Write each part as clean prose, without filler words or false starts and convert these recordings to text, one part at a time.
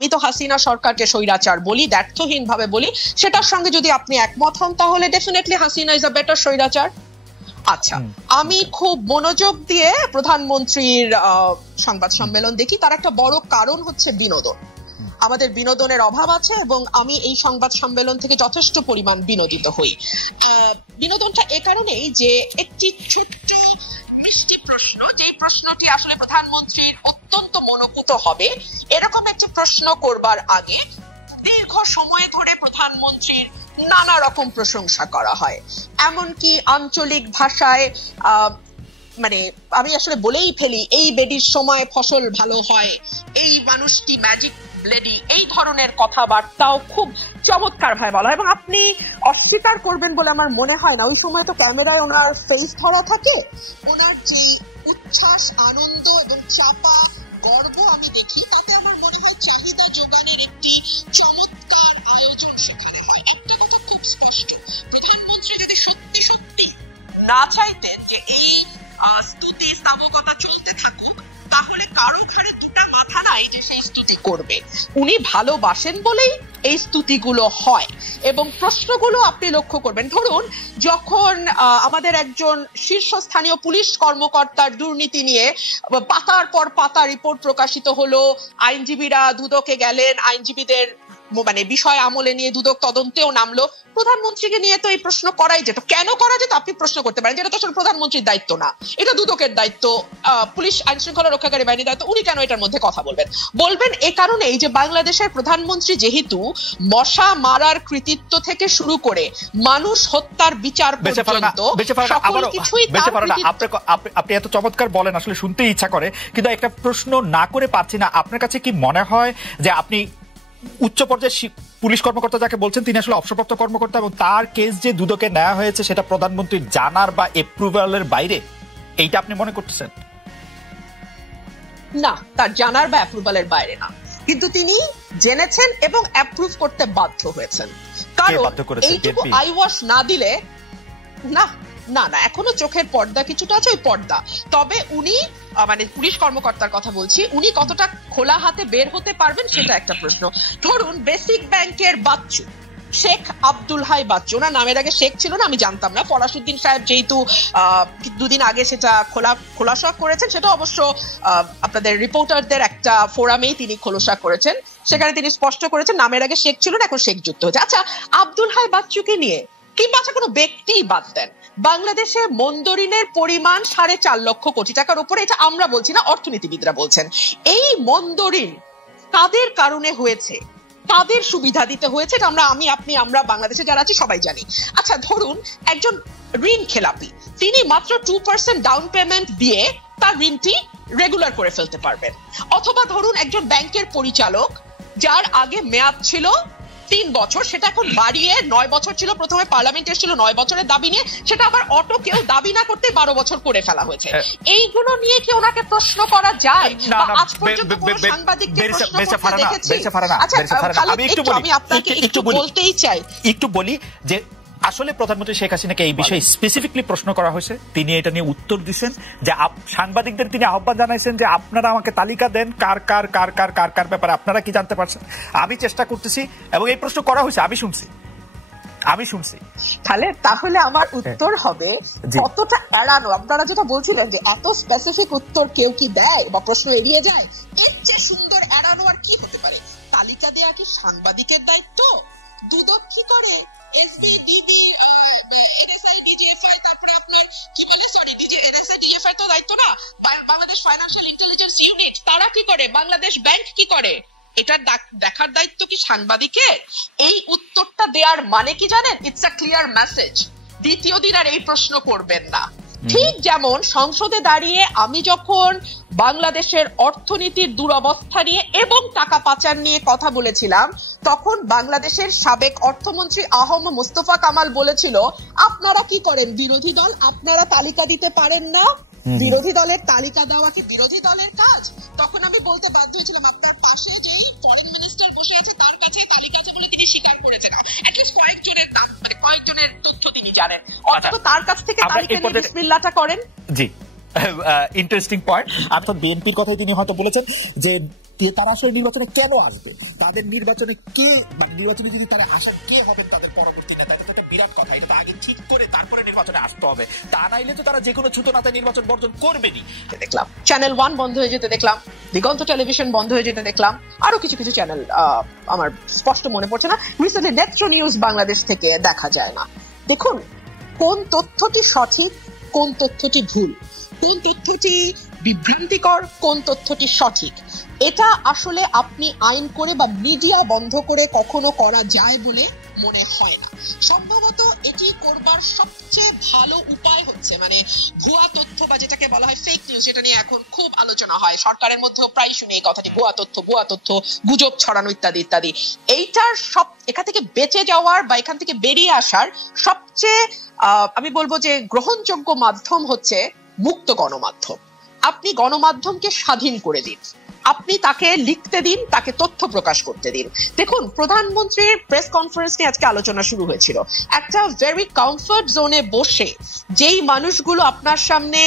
আমি তো হাসিনা সরকারকে স্বৈরাচার বলি, দ্ব্যর্থহীন ভাবে বলি, সেটার সঙ্গে যদি আপনি একমত হন তাহলে definitely Hasina is a better স্বৈরাচার। আচ্ছা, আমি খুব মনোযোগ দিয়ে প্রধানমন্ত্রীর সংবাদ সম্মেলন দেখি, তার একটা বড় কারণ হচ্ছে বিনোদন। আমাদের বিনোদনের অভাব আছে এবং আমি এই সংবাদ সম্মেলন থেকে যথেষ্ট পরিমাণ বিনোদিত হই। বিনোদনটা এ কারণেই যে একটি ছোট্ট মিষ্টি প্রশ্ন, যে প্রশ্নটি আসলে প্রধানমন্ত্রীর অত্যন্ত মনোপুত হবে, এরকম একটি প্রশ্ন করবার আগে দীর্ঘ সময় ধরে প্রধানমন্ত্রীর নানা রকম প্রশংসা করা হয়, এমনকি আঞ্চলিক ভাষায় মানে আমি আসলে বলেই ফেলি, এই বেডির সময় ফসল ভালো হয়, এই মানুষটি ম্যাজিক লেডি, এই ধরনের কথাবার্তাও খুব চমৎকার ভাবে বলা হয়। এবং আপনি অস্বীকার করবেন বলে আমার মনে হয় না, ওই সময় তো ক্যামেরায় ওনার ফেস ধরা থাকে, ওনার যে উচ্ছ্বাস, আনন্দ এবং চাপা গর্ব আমি দেখি, তাতে আমার মনে হয় চাহিদা যোগানের একটি চমৎকার আয়োজন সেখানে হয়। একটা কথা খুব স্পষ্ট, প্রধানমন্ত্রী যদি সত্যি সত্যি না চাইতেন যে এই স্তুতি স্থাবকতা চলতে থাকুক, তাহলে কারো ঘরে দুটা মাথা নাই যে সেই স্তুতি করবে। উনি ভালোবাসেন বলেই এই স্তুতিগুলো হয়। এবং প্রশ্নগুলো আপনি লক্ষ্য করবেন, ধরুন যখন আমাদের একজন শীর্ষস্থানীয় পুলিশ কর্মকর্তার দুর্নীতি নিয়ে পাতার পর পাতা রিপোর্ট প্রকাশিত হলো, আইনজীবীরা দুদকে গেলেন, আইনজীবীদের মানে বিষয় আমলে নিয়ে দুদক তদন্তেও নামলো, প্রধানমন্ত্রীকে নিয়ে তো এই প্রশ্ন করাই যেত। কেন করা যেত আপনি প্রশ্ন করতে পারেন, যেটা তো আসলে প্রধানমন্ত্রীর দায়িত্ব না, এটা দুদকের দায়িত্ব, পুলিশ আইন শৃঙ্খলা রক্ষাকারী বাহিনীর দায়িত্ব, উনি কেন এটার মধ্যে কথা বলবেন? এ কারণেই যে বাংলাদেশের প্রধানমন্ত্রী যেহেতু মশা মারার কৃতিত্ব থেকে শুরু করে মানুষ হত্যার বিচার পর্যন্ত সকল কিছুই আপনি এত চমৎকার বলেন, আসলে শুনতে ইচ্ছা করে, কিন্তু একটা প্রশ্ন না করে পারছি না। আপনার কাছে কি মনে হয় যে আপনি উচ্চ পর্যায়ে পুলিশ কর্মকর্তা যাকে বলছেন তিনি আসলে অবসরপ্রাপ্ত কর্মকর্তা, এবং তার কেস যে দুদকে নেওয়া হয়েছে সেটা প্রধানমন্ত্রীর জানার বা এপ্রুভালের বাইরে, এইটা আপনি মনে করতেছেন? না, তার জানার বা অ্যাপ্রুভালের বাইরে না, কিন্তু তিনি জেনেছেন এবং অ্যাপ্রুভ করতে বাধ্য হয়েছেন। কারণ এইটুকু আইওয়াশ না দিলে না না না এখনো চোখের পর্দা কিছুটা আছে, ওই পর্দা। তবে উনি মানে পুলিশ কর্মকর্তার কথা বলছি, উনি কতটা খোলা হাতে বের হতে পারবেন সেটা একটা প্রশ্ন। ধরুন বেসিক ব্যাংকের বাচ্চু শেখ আব্দুল হাই বাচ্চু, ওনার নামের আগে শেখ ছিল না, আমি জানতাম না, ফরাসুদ্দিন সাহেব যেহেতু দুদিন আগে সেটা খোলাসা করেছেন, সেটা অবশ্য আপনাদের রিপোর্টারদের একটা ফোরামেই তিনি খোলাসা করেছেন, সেখানে তিনি স্পষ্ট করেছেন নামের আগে শেখ ছিল না, এখন শেখ যুক্ত হয়েছে। আচ্ছা, আব্দুল হাই বাচ্চুকে নিয়ে কিংবা আচ্ছা কোনো ব্যক্তি বাদ দেন, বাংলাদেশে মন্দরিনের পরিমাণ 4.5 লক্ষ কোটি টাকার উপরে, এটা আমরা বলছি না, অর্থনীতিবিদরা বলছেন। এই মন্দরিন কাদের কারণে হয়েছে, তাদের সুবিধা দিতে হয়েছে, এটা আমরা বাংলাদেশে যারা আছি সবাই জানি। আচ্ছা, ধরুন একজন ঋণ খেলাপি, তিনি মাত্র 2% ডাউন পেমেন্ট দিয়ে তার ঋণটি রেগুলার করে ফেলতে পারবেন। অথবা ধরুন একজন ব্যাংকের পরিচালক, যার আগে মেয়াদ ছিল 3 বছর, সেটা এখন বাড়িয়ে 9 বছর ছিল, প্রথমে পার্লামেন্ট এসেছিল 9 বছরের দাবি নিয়ে, সেটা আবার অটো কেউ দাবি না করতে 12 বছর করে ফেলা হয়েছে। এইগুলো নিয়ে কি ওনাকে প্রশ্ন করা যায়? আজ পর্যন্ত কোনো সাংবাদিককে প্রশ্ন করতে দেখেছি? আচ্ছা, আমি আপনাকে একটু বলতেই চাই, একটু বলি যে আসলে প্রধানমন্ত্রী শেখ হাসিনাকে এই বিষয়ে স্পেসিফিকলি প্রশ্ন করা হয়েছে, তিনি এটা নিয়ে উত্তর দিচ্ছেন যে সাংবাদিকদের তিনি আহ্বান জানাইছেন যে আপনারা আমাকে তালিকা দেন কার কার কার কার কার কার ব্যাপারে আপনারা কি জানতে পারছেন, আমি চেষ্টা করতেছি, এবং এই প্রশ্ন করা হয়েছে, আমি শুনছি। তাহলে আমার উত্তর হবে কতটা এড়ানো। আপনারা যেটা বলছিলেন যে এত স্পেসিফিক উত্তর কেউ কি দেয় বা প্রশ্ন এড়িয়ে যায়, এর চেয়ে সুন্দর এড়ানো আর কি হতে পারে? তালিকা দেয়া কি সাংবাদিকের দায়িত্ব? দুদক কি করে? এসবি, ডিবি, এনএসআই, ডিজিএফআই, তারপরে আপনার কি বলে, সরি, এনএসআই, ডিজিএফআই তো দায়িত্ব না, বাংলাদেশ ফাইন্যান্সিয়াল ইন্টেলিজেন্স ইউনিট তারা কি করে, বাংলাদেশ ব্যাংক কি করে, এটা দেখার দায়িত্ব কি সাংবাদিকের? এই উত্তরটা দেওয়ার মানে কি জানেন? ইটস আ ক্লিয়ার মেসেজ, দ্বিতীয় দিন আর এই প্রশ্ন করবেন না। ঠিক যেমন সংসদে দাঁড়িয়ে আমি যখন বাংলাদেশের অর্থনীতির দুরবস্থা নিয়ে এবং টাকা পাচার নিয়ে কথা বলেছিলাম, তখন বাংলাদেশের সাবেক অর্থমন্ত্রী আহম মোস্তফা কামাল বলেছিল, আপনারা কি করেন বিরোধী দল, আপনারা তালিকা দিতে পারেন না, বিরোধী দলের তালিকা দেওয়া কি বিরোধী দলের কাজ? তখন আমি বলতে বাধ্য হয়েছিলাম, আপনার পাশে যেই ফরেন মিনিস্টার বসে আছে তার কাছে তালিকা আছে বলে তিনি স্বীকার করেছেন, অ্যাটলিস্ট কয়েকজনের নাম, মানে কয়েকজনের তথ্য তিনি জানেন, অথচ তার কাছ থেকে তালিকা নিয়ে বিসমিল্লাহটা করেন। জি, ইন্টারেস্টিং পয়েন্ট। আপনার বিএনপির কথাই তিনি হয়তো বলেছেন যে তারা আসলে নির্বাচনে কেন আসবে, তাদের নির্বাচনে কে, মানে নির্বাচনে যদি তারা আসেন কে হবেন তাদের পরবর্তী নেতা, এটা একটা বিরাট কথা। এটা তো আগে ঠিক করে তারপরে নির্বাচনে আসতে হবে, তা নাইলে তো তারা যে কোনো ছুতো নাতে নির্বাচন বর্জন করবেনি। দেখলাম চ্যানেল 1 বন্ধ হয়ে যেতে দেখলাম, দিগন্ত টেলিভিশন বন্ধ হয়ে যেতে দেখলাম, আরো কিছু কিছু চ্যানেল আমার স্পষ্ট মনে পড়ছে না, রিসেন্টলি নেত্র নিউজ বাংলাদেশ থেকে দেখা যায় না। দেখুন কোন তথ্যটি সঠিক, কোন তথ্যটি ভুল, কোন তথ্যটি বিভ্রান্তিকর, কোন তথ্যটি সঠিক, এটা আসলে আপনি আইন করে বা মিডিয়া বন্ধ করে কখনো করা যায় বলে মনে হয় না। সম্ভবত এটি করবার সবচেয়ে ভালো উপায় হচ্ছে মানে ভুয়া তথ্য বা যেটাকে বলা হয় ফেক নিউজ, এটা নিয়ে এখন খুব আলোচনা হয়, সরকারের মধ্যেও প্রায় শুনি এই কথাটি, ভুয়া তথ্য, গুজব ছড়ানো ইত্যাদি ইত্যাদি। এইটার সব এখান থেকে বেঁচে যাওয়ার বা এখান থেকে বেরিয়ে আসার সবচেয়ে আমি বলবো যে গ্রহণযোগ্য মাধ্যম হচ্ছে মুক্ত গণমাধ্যম। আপনি গণমাধ্যমকে স্বাধীন করে দিন, আপনি তাকে লিখতে দিন, তাকে তথ্য প্রকাশ করতে দিন। দেখুন প্রধানমন্ত্রীর প্রেস কনফারেন্স নিয়ে আজকে আলোচনা শুরু হয়েছিল, একটা ভেরি কমফর্ট জোনে বসে যেই মানুষগুলো আপনার সামনে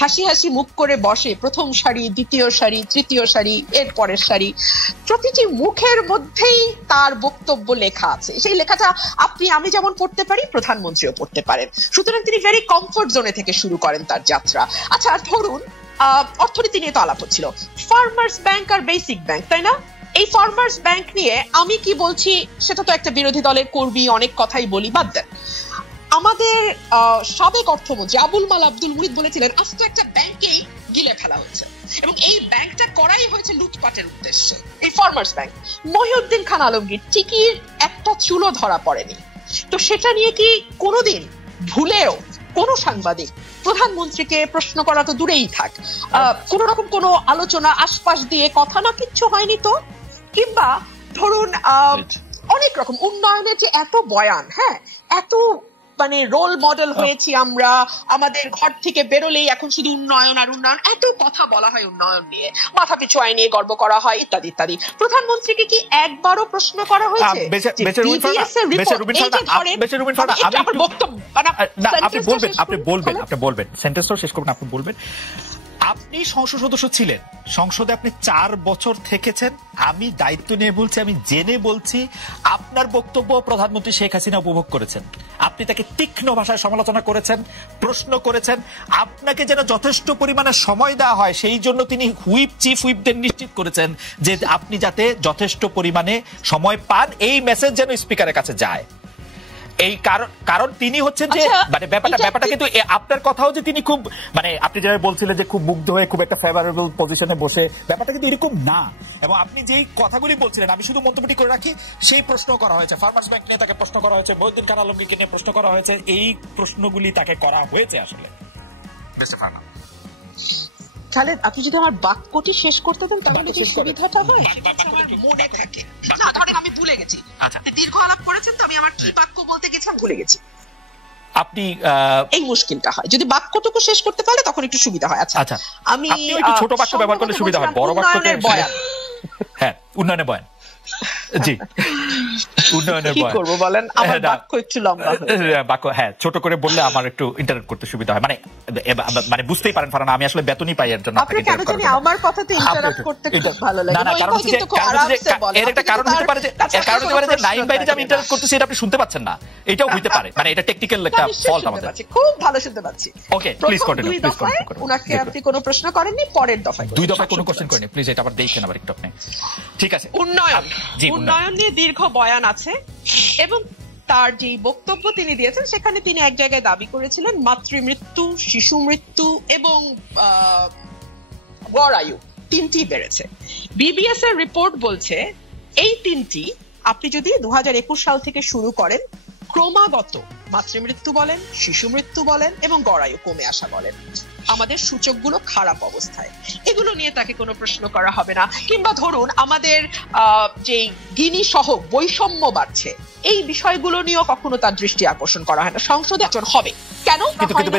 হাসি হাসি মুখ করে বসে, প্রথম সারি, দ্বিতীয় সারি, তৃতীয় সারি, এর পরের সারি, প্রতিটি মুখের মধ্যেই তার বক্তব্য লেখা আছে। সেই লেখাটা আপনি আমি যেমন পড়তে পারি, প্রধানমন্ত্রীও পড়তে পারেন। সুতরাং তিনি ভেরি কমফর্ট জোনে থেকে শুরু করেন তার যাত্রা। আচ্ছা ধরুন অর্থনীতি নিয়ে তো আলাপ হচ্ছিল, ফার্মার্স ব্যাংক আর বেসিক ব্যাংক, তাই না? এই ফার্মার্স ব্যাংক নিয়ে আমি কি বলছি সেটা তো একটা বিরোধী দলের কর্মী অনেক কথাই বলি, বাদ দেন। আমাদের সাবেক অর্থমন্ত্রী আবুল মাল আব্দুল মুহিত বলেছিলেন আস্ত একটা ব্যাংকেই গিলে ফেলা হয়েছে এবং এই ব্যাংকটা করাই হয়েছে লুটপাটের উদ্দেশ্যে, এই ফার্মার্স ব্যাংক। মহিউদ্দিন খান আলমগীর ঠিকই একটা চুলো ধরা পড়েনি, তো সেটা নিয়ে কি কোনোদিন ভুলেও কোন সাংবাদিক প্রধানমন্ত্রীকে প্রশ্ন করা তো দূরেই থাক, কোন রকম কোন আলোচনা আশপাশ দিয়ে কথা না কিচ্ছু হয়নি তো? কিংবা ধরুন অনেক রকম উন্নয়নের যে এত বয়ান, হ্যাঁ এত মানে রোল মডেল হয়েছি আমরা, আমাদের ঘর থেকে বেরোলেই এখন শুধু উন্নয়ন আর উন্নয়ন, এত কথা বলা হয় উন্নয়ন নিয়ে, মাথা পিছু আয় নিয়ে গর্ব করা হয় ইত্যাদি ইত্যাদি। প্রধানমন্ত্রীকে কি একবারও প্রশ্ন করা হয়েছে? আপনি সংসদ সদস্য ছিলেন, সংসদে আপনি 4 বছর থেকেছেন, আমি দায়িত্ব নিয়ে বলছি, আমি জেনে বলছি, আপনার বক্তব্য প্রধানমন্ত্রী শেখ হাসিনা উপভোগ করেছেন। আপনি তাকে তীক্ষ্ণ ভাষায় সমালোচনা করেছেন, প্রশ্ন করেছেন, আপনাকে যেন যথেষ্ট পরিমাণে সময় দেওয়া হয় সেই জন্য তিনি চিফ হুইপদের নিশ্চিত করেছেন যে আপনি যাতে যথেষ্ট পরিমাণে সময় পান, এই মেসেজ যেন স্পিকারের কাছে যায়। এই কারণ তিনি হচ্ছেন যে মানে ব্যাপারটা কিন্তু আপনার কথাও যে তিনি খুব মানে আপনি যেভাবে বলছিলেন যে খুব মুগ্ধ হয়ে খুব একটা ফেভারেবল পজিশনে বসে, ব্যাপারটা কিন্তু এরকম না। এবং আপনি যেই কথাগুলি বলছিলেন আমি শুধু মন্তব্যটি করে রাখি, সেই প্রশ্ন করা হয়েছে, ফার্মার্স ব্যাংক নিয়ে তাকে প্রশ্ন করা হয়েছে, মহিউদ্দিন খান আলমগীরকে নিয়ে প্রশ্ন করা হয়েছে, এই প্রশ্নগুলি তাকে করা হয়েছে আসলে। তাহলে আপনি যদি আমার বাক্যটি শেষ করতে দেন তাহলে কি সুবিধাটা হয়, আমার মনে থাকে না। ধরেন আমি ভুলে গেছি, দীর্ঘ আলাপ করেছেন তো আমি আমার কি বাক্য বলতে গেছিলাম ভুলে গেছি, আপনি এই মুশকিলটা হয়। যদি বাক্যটুকু শেষ করতে পারলে তখন একটু সুবিধা হয়। আচ্ছা আমি একটু ছোট বাক্য ব্যবহার করলে সুবিধা হয়, বড় বাক্যতে হ্যাঁ উন্নয়নের বয়ান জি উন্নয়নের বয়ান কি করব বলেন, আমার বাক্য একটু লম্বা বাক্য হ্যাঁ ছোট করে বললে আমার একটু ইন্টারনেট করতে সুবিধা হয়, মানে বুঝতেই পারেন ফারহানা আমি আসলে বেতনই পাই এর জন্য আপনাকে কেন জানি আমার কথাতে ইন্টারাপ্ট করতে খুব ভালো লাগে। না কারণ কিন্তু খুব আরামসে বলেন, এর একটা কারণ হতে পারে যে লাইন বাইরে যে আমি ইন্টারাপ্ট করতেছি এটা আপনি শুনতে পাচ্ছেন না, এটাও হতে পারে, মানে এটা টেকনিক্যাল একটা ফল্ট আমাদের। খুব ভালো শুনতে পাচ্ছি। Okay please continue, please continue. উনাকে আপনি কোনো প্রশ্ন করেননি, পরের দফায় দুই দফায় কোনো কোশ্চেন করেননি, প্লিজ এটা আবার দেখেন আবার একটু আপনি। ঠিক আছে, উন্নয়ন নিয়ে দীর্ঘ বয়ান আছে এবং তার যে বক্তব্য তিনি দিয়েছেন সেখানে তিনি এক জায়গায় দাবি করেছিলেন মাতৃমৃত্যু, শিশু মৃত্যু এবং গড় আয়ু 3টি বেড়েছে। বিবিএস এর রিপোর্ট বলছে এই 3টি আপনি যদি 2021 সাল থেকে শুরু করেন ক্রমাগত মাতৃমৃত্যু বলেন, শিশু মৃত্যু বলেন এবং গড় আয়ু কমে আসা বলেন, আমাদের সূচকগুলো খারাপ অবস্থায়, এগুলো নিয়ে তাকে কোনো প্রশ্ন করা হবে না। কিংবা ধরুন আমাদের যে গিনি সহ বৈষম্য বাড়ছে, এই বিষয়গুলো নিয়েও কখনো তার দৃষ্টি আকর্ষণ করা হয় না। সংসদে আচরণ হবে কেন? কেন কিন্তু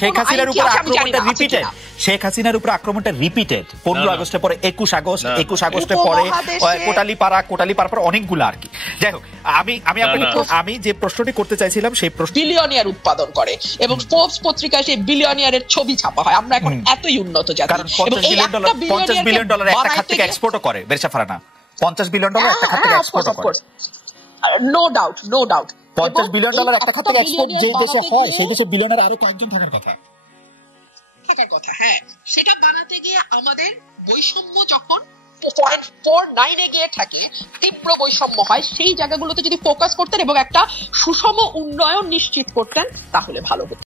শেখ হাসিনার উপর আক্রমণটা রিপিটেড, শেখ হাসিনার উপর আক্রমণটা রিপিটেড 15 আগস্টের পরে 21 আগস্টের পরে কোটালীপাড়া পর অনেকগুলো আর কি। যাই হোক, আমি যে প্রশ্নটি করতে চাইছিলাম সেই প্রশ্ন, বিলিয়নিয়ার উৎপাদন করে এবং ফোর্বস পত্রিকায় সেই বিলিয়নিয়ারের ছবি ছাপা হয়। আমরা এখন এতই উন্নত জাতি, কারণ $50 বিলিয়ন একটা খাত থেকে এক্সপোর্টও করে বেরসা ফারানা, $50 বিলিয়ন একটা খাত থেকে এক্সপোর্ট করে। No doubt, no doubt. $50 billion একটা খাত থেকে এক্সপোর্ট যে দেশে হয় সেই দেশে বিলিয়নের আরো কয়েকজন থাকার কথা। হ্যাঁ, সেটা বানাতে গিয়ে আমাদের বৈষম্য যখন 0.49 গিয়ে থাকে, তীব্র বৈষম্য হয়, সেই জায়গাগুলোতে যদি ফোকাস করতেন এবং একটা সুষম উন্নয়ন নিশ্চিত করতেন তাহলে ভালো হতো।